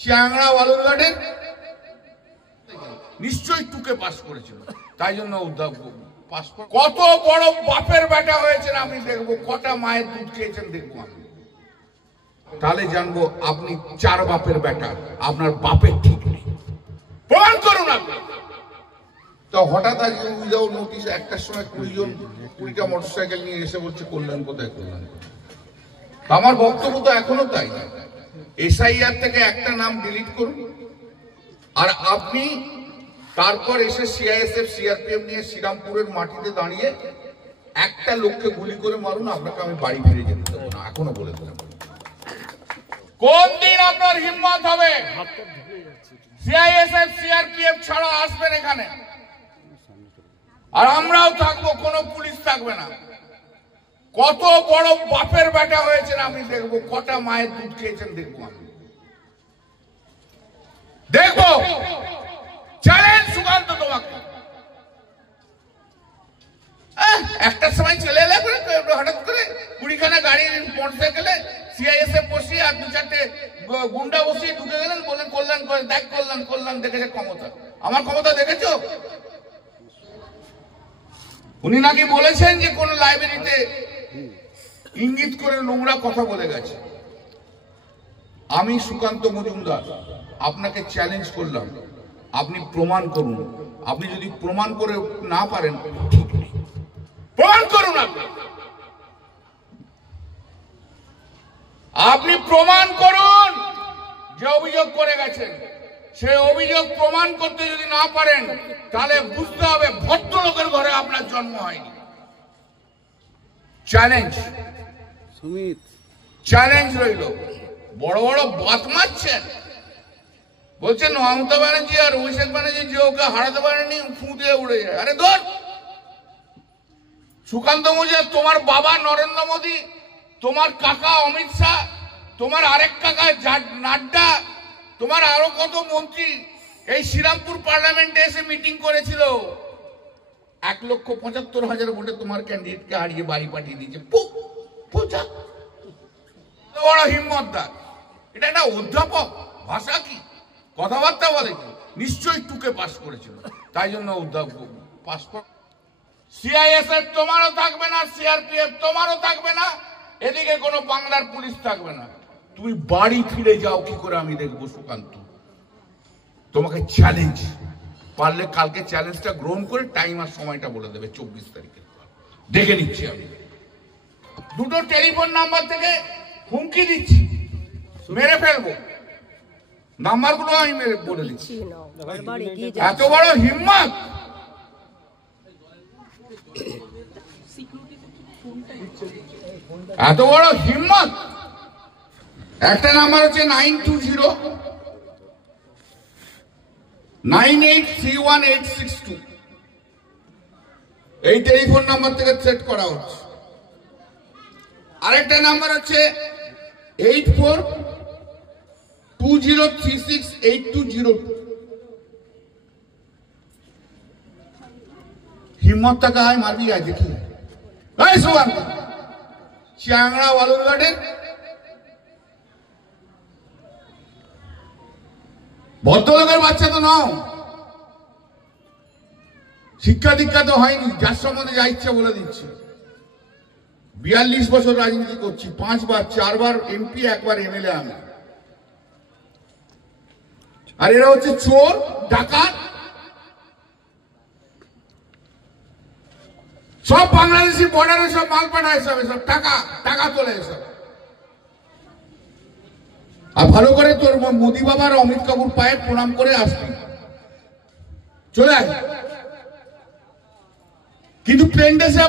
চ্যাংড়া বালুরঘাটের নিশ্চয়ই টুকে পাস করেছিল, তাই জন্য পাস। কত বড় বাপের বেটা হয়েছেন আপনি দেখবো, কটা মায়ের দুধ খেয়েছেন দেখবো আমি, তাহলে জানবো আপনি চার বাপের বেটা, আপনার বাপের ঠিক নেই। প্রমাণ করুন আপনি। তো হঠাৎ আজ উইদাউট নোটিশ একটার সময় 20টা মোটরসাইকেল নিয়ে এসে বলছে কল্যাণ কোথায়, কল্যাণ। আমার বক্তব্য তো এখনো তাই, এসআইআর থেকে একটা নাম ডিলিট করুন, আর আপনি তারপর এসে সিআইএসএফ সিআরপিএফ নিয়ে শ্রীরামপুরের মাটিতে দাঁড়িয়ে একটা লোককে গুলি করে মারুন, আপনাকে আমি বাড়ি ফিরে যেতে দেবো না, এখনো বলে দেবো। কোন দিন আপনার হিম্মত হবে সিআইএসএফ সিআরপিএফ ছাড়া আসবেন এখানে, আর আমরাও থাকবো, কোনো পুলিশ থাকবে না। কত বড় বাপের বেটা হয়েছেন আপনি দেখবো, কটা মায়ের দুধ খেয়েছেন দেখবো আমি, দেখবো। চ্যালেঞ্জ সুকান্ত তোমাকে। একটার সময় চলে এলে হঠাৎ করে 20খানা গাড়ি মোটরসাইকেলে সিআইএসএফ বসিয়ে আর 2-4টে গুন্ডা বসিয়ে ঢুকে গেলেন, বললেন কল্যাণ করে দেখ, কল্যাণ কল্যাণ দেখেছে ক্ষমতা। আমার ক্ষমতা দেখেছো? উনি নাকি বলেছেন যে কোন লাইব্রেরিতে ইঙ্গিত করে নোংরা কথা বলে গেছে। আমি সুকান্ত মজুমদার আপনাকে চ্যালেঞ্জ করলাম, আপনি প্রমাণ করুন। আপনি যদি প্রমাণ করে না পারেন, ঠিক নেই, প্রমাণ করুন। আপনি প্রমাণ করুন যে অভিযোগ করে গেছেন, সেই অভিযোগ প্রমাণ করতে যদি না পারেন, তাহলে বুঝতে হবে ভদ্রলোকের ঘরে আপনার জন্ম হয়নি। চ্যালেঞ্জ, চ্যালেঞ্জ রইল। বড় বড় বাত মারছেন, বলছেন মমতা ব্যানার্জি আর অভিষেক ব্যানার্জি যে ওকে হারাতে পারেনি, ফু দিয়ে উড়ে যায়। আরে ধর, সুকান্ত মজুমদার, তোমার বাবা নরেন্দ্র মোদী, তোমার কাকা অমিত শাহ, তোমার আরেক কাকা নাড্ডা, তোমার আরো কত মন্ত্রী এই শ্রীরামপুর পার্লামেন্টে এসে মিটিং করেছিল। 1,75,000 ভোটে তোমার ক্যান্ডিডেটকে হারিয়ে বাড়ি পাঠিয়ে দিয়েছে। বড় হিম্মতদার, এটা একটা অধ্যাপক, ভাষা কি, কথাবার্তা বলে কি, নিশ্চয়ই টুকে পাস করেছিল, তাই জন্য অধ্যাপক পাস। সিআইএসএফ তোমারও থাকবে না, সিআরপিএফ তোমারও থাকবে না, এদিকে কোনো বাংলার পুলিশ থাকবে না। তুমি বাড়ি ফিরে যাও কি করে আমি দেখবো সুকান্ত। তোমাকে চ্যালেঞ্জ, পারলে কালকে চ্যালেঞ্জটা গ্রহণ করে টাইম আর সময়টা বলে দেবে, 24 তারিখে দেখে নিচ্ছি আমি। 2টো টেলিফোন নাম্বার থেকে হুমকি দিচ্ছি, মেরে ফেলবো। নাম্বারগুলো আমি মেরে বলে দিচ্ছি। এত বড় হিম্মত, এত বড় হিম্মত। একটা নাম্বার হচ্ছে 9209831862। এই টেলিফোন নাম্বার থেকে সেট করা হচ্ছে। আরেকটা নাম্বার হচ্ছে 8420368202। हिम्मत तक आए मार भी आए, देखिए চ্যাংড়া বালুরঘাটের ভদ্রলোকের বাচ্চা তো নাও, শিক্ষা দীক্ষা তো হয়নি, যার সম্বন্ধে যা ইচ্ছা বলে দিচ্ছে। 42 বছর রাজনীতি করছি, 5 বার 4 বার এমপি, 1 বার এমএলএ আমি। আর এরা হচ্ছে চোর, ডাকাত, সব বাংলাদেশি বর্ডারে সব মাল পাঠায়, সব এসব টাকা টাকা তোলে এসব। আর ভালো করে তোর মোদী বাবার অমিত কাপুর পায়ে প্রণাম করে আসবি, চলে আয়। কিন্তু প্লেন দেশে